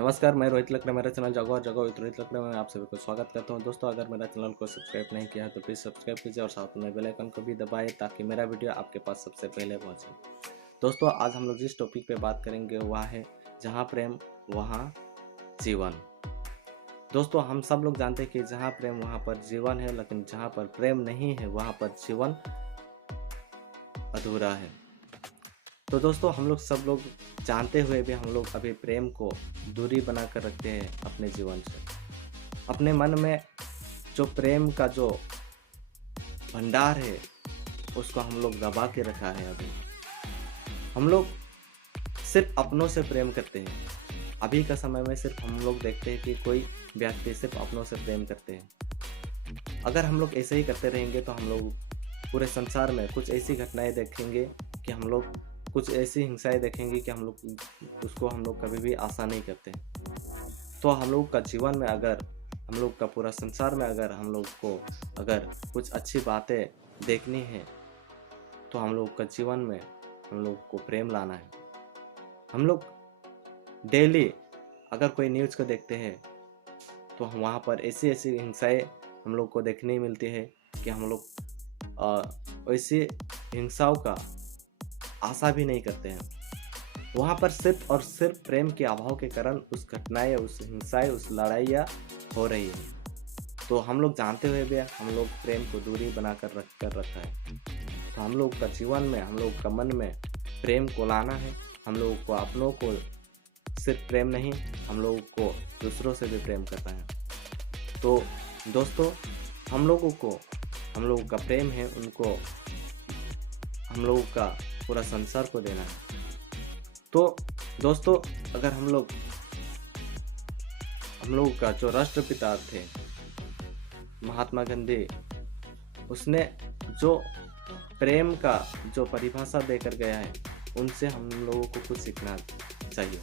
नमस्कार, मैं रोहित लकड़ा, मेरा चैनल जागो और जगो विद रोहित लकड़ा में आप सभी को स्वागत करता हूं। दोस्तों, अगर मेरा चैनल को सब्सक्राइब नहीं किया है तो प्लीज़ सब्सक्राइब कीजिए और साथ में बेल आइकन को भी दबाएं ताकि मेरा वीडियो आपके पास सबसे पहले पहुंचे। दोस्तों, आज हम लोग जिस टॉपिक पे बात करेंगे वह है जहां प्रेम वहां जीवन। दोस्तों, हम सब लोग जानते हैं कि जहाँ प्रेम वहाँ पर जीवन है, लेकिन जहाँ पर प्रेम नहीं है वहाँ पर जीवन अधूरा है। तो दोस्तों, हम लोग सब लोग जानते हुए भी हम लोग अभी प्रेम को दूरी बना कर रखते हैं अपने जीवन से। अपने मन में जो प्रेम का जो भंडार है उसको हम लोग दबा के रखा है। अभी हम लोग सिर्फ अपनों से प्रेम करते हैं। अभी का समय में सिर्फ हम लोग देखते हैं कि कोई व्यक्ति सिर्फ अपनों से प्रेम करते हैं। अगर हम लोग ऐसे ही करते रहेंगे तो हम लोग पूरे संसार में कुछ ऐसी घटनाएं देखेंगे कि हम लोग कुछ ऐसी हिंसाएं देखेंगे कि हम लोग कभी भी आशा नहीं करते। तो हम लोग का जीवन में अगर हम लोग का पूरा संसार में अगर हम लोग को अगर कुछ अच्छी बातें देखनी है तो हम लोग का जीवन में हम लोग को प्रेम लाना है। हम लोग डेली अगर कोई न्यूज़ को देखते हैं तो हम वहाँ पर ऐसी ऐसी हिंसाएं हम लोग को देखने मिलती है कि हम लोग ऐसी हिंसाओं का आशा भी नहीं करते हैं। वहाँ पर सिर्फ और सिर्फ प्रेम के अभाव के कारण उस घटनाएं, उस हिंसाएं, उस लड़ाइयाँ हो रही है। तो हम लोग जानते हुए भी हम लोग प्रेम को दूरी बना कर रखा है। तो हम लोग का जीवन में, हम लोग का मन में प्रेम को लाना है। हम लोग को अपनों को सिर्फ प्रेम नहीं, हम लोग को दूसरों से भी प्रेम करना है। तो दोस्तों, हम लोगों का प्रेम है, उनको हम लोगों का पूरा संसार को देना है। तो दोस्तों, अगर हम लोगों का जो राष्ट्रपिता थे महात्मा गांधी, उसने जो प्रेम का जो परिभाषा देकर गया है उनसे हम लोगों को कुछ सीखना चाहिए।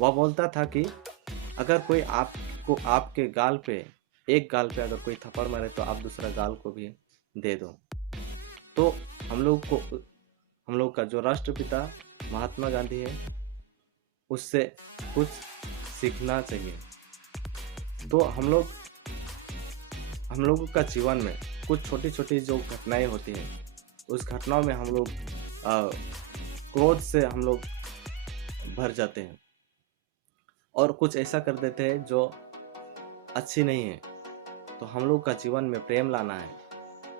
वह बोलता था कि अगर कोई आपको आपके गाल पे एक गाल पे अगर कोई थप्पड़ मारे तो आप दूसरा गाल को भी दे दो। तो हम लोग का जो राष्ट्रपिता महात्मा गांधी है उससे कुछ सीखना चाहिए। तो हम लोगों का जीवन में कुछ छोटी छोटी जो घटनाएं होती हैं उस घटनाओं में हम लोग क्रोध से हम लोग भर जाते हैं और कुछ ऐसा कर देते हैं जो अच्छी नहीं है। तो हम लोग का जीवन में प्रेम लाना है।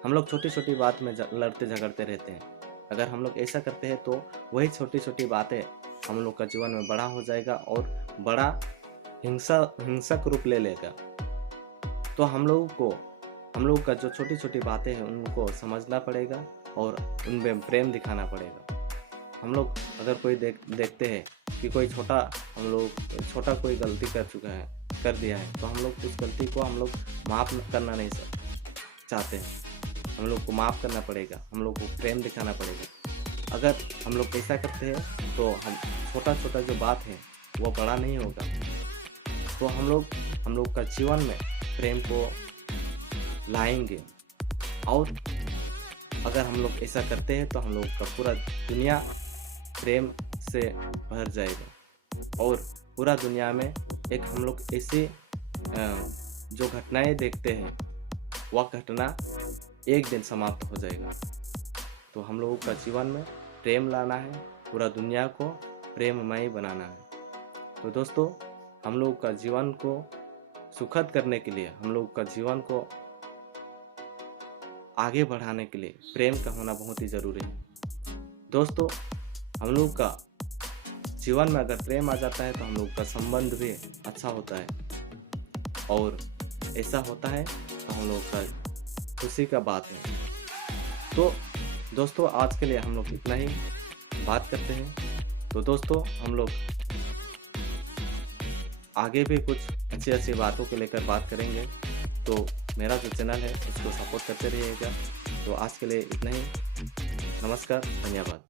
हम लोग छोटी छोटी बात में लड़ते झगड़ते रहते हैं। अगर हम लोग ऐसा करते हैं तो वही छोटी छोटी बातें हम लोग का जीवन में बड़ा हो जाएगा और बड़ा हिंसक रूप ले लेगा। तो हम लोग का जो छोटी छोटी बातें हैं उनको समझना पड़ेगा और उनमें प्रेम दिखाना पड़ेगा। हम लोग अगर कोई देखते हैं कि कोई छोटा कोई गलती कर दिया है तो हम लोग उस गलती को हम लोग माफ़ करना नहीं चाहते हैं। हम लोग को माफ़ करना पड़ेगा, हम लोग को प्रेम दिखाना पड़ेगा। अगर हम लोग ऐसा करते हैं तो हम छोटा जो बात है वो बड़ा नहीं होगा। तो हम लोग का जीवन में प्रेम को लाएंगे और अगर हम लोग ऐसा करते हैं तो हम लोग का पूरा दुनिया प्रेम से भर जाएगा और पूरा दुनिया में एक हम लोग ऐसी जो घटनाएं देखते हैं वह घटना एक दिन समाप्त हो जाएगा। तो हम लोगों का जीवन में प्रेम लाना है, पूरा दुनिया को प्रेममय बनाना है। तो दोस्तों, हम लोगों का जीवन को सुखद करने के लिए, हम लोग का जीवन को आगे बढ़ाने के लिए प्रेम का होना बहुत ही ज़रूरी है। दोस्तों, हम लोग का जीवन में अगर प्रेम आ जाता है तो हम लोग का संबंध भी अच्छा होता है और ऐसा होता है तो हम लोग का खुशी का बात है। तो दोस्तों, आज के लिए हम लोग इतना ही बात करते हैं। तो दोस्तों, हम लोग आगे भी कुछ अच्छी बातों को लेकर बात करेंगे। तो मेरा जो चैनल है उसको सपोर्ट करते रहिएगा। तो आज के लिए इतना ही। नमस्कार, धन्यवाद।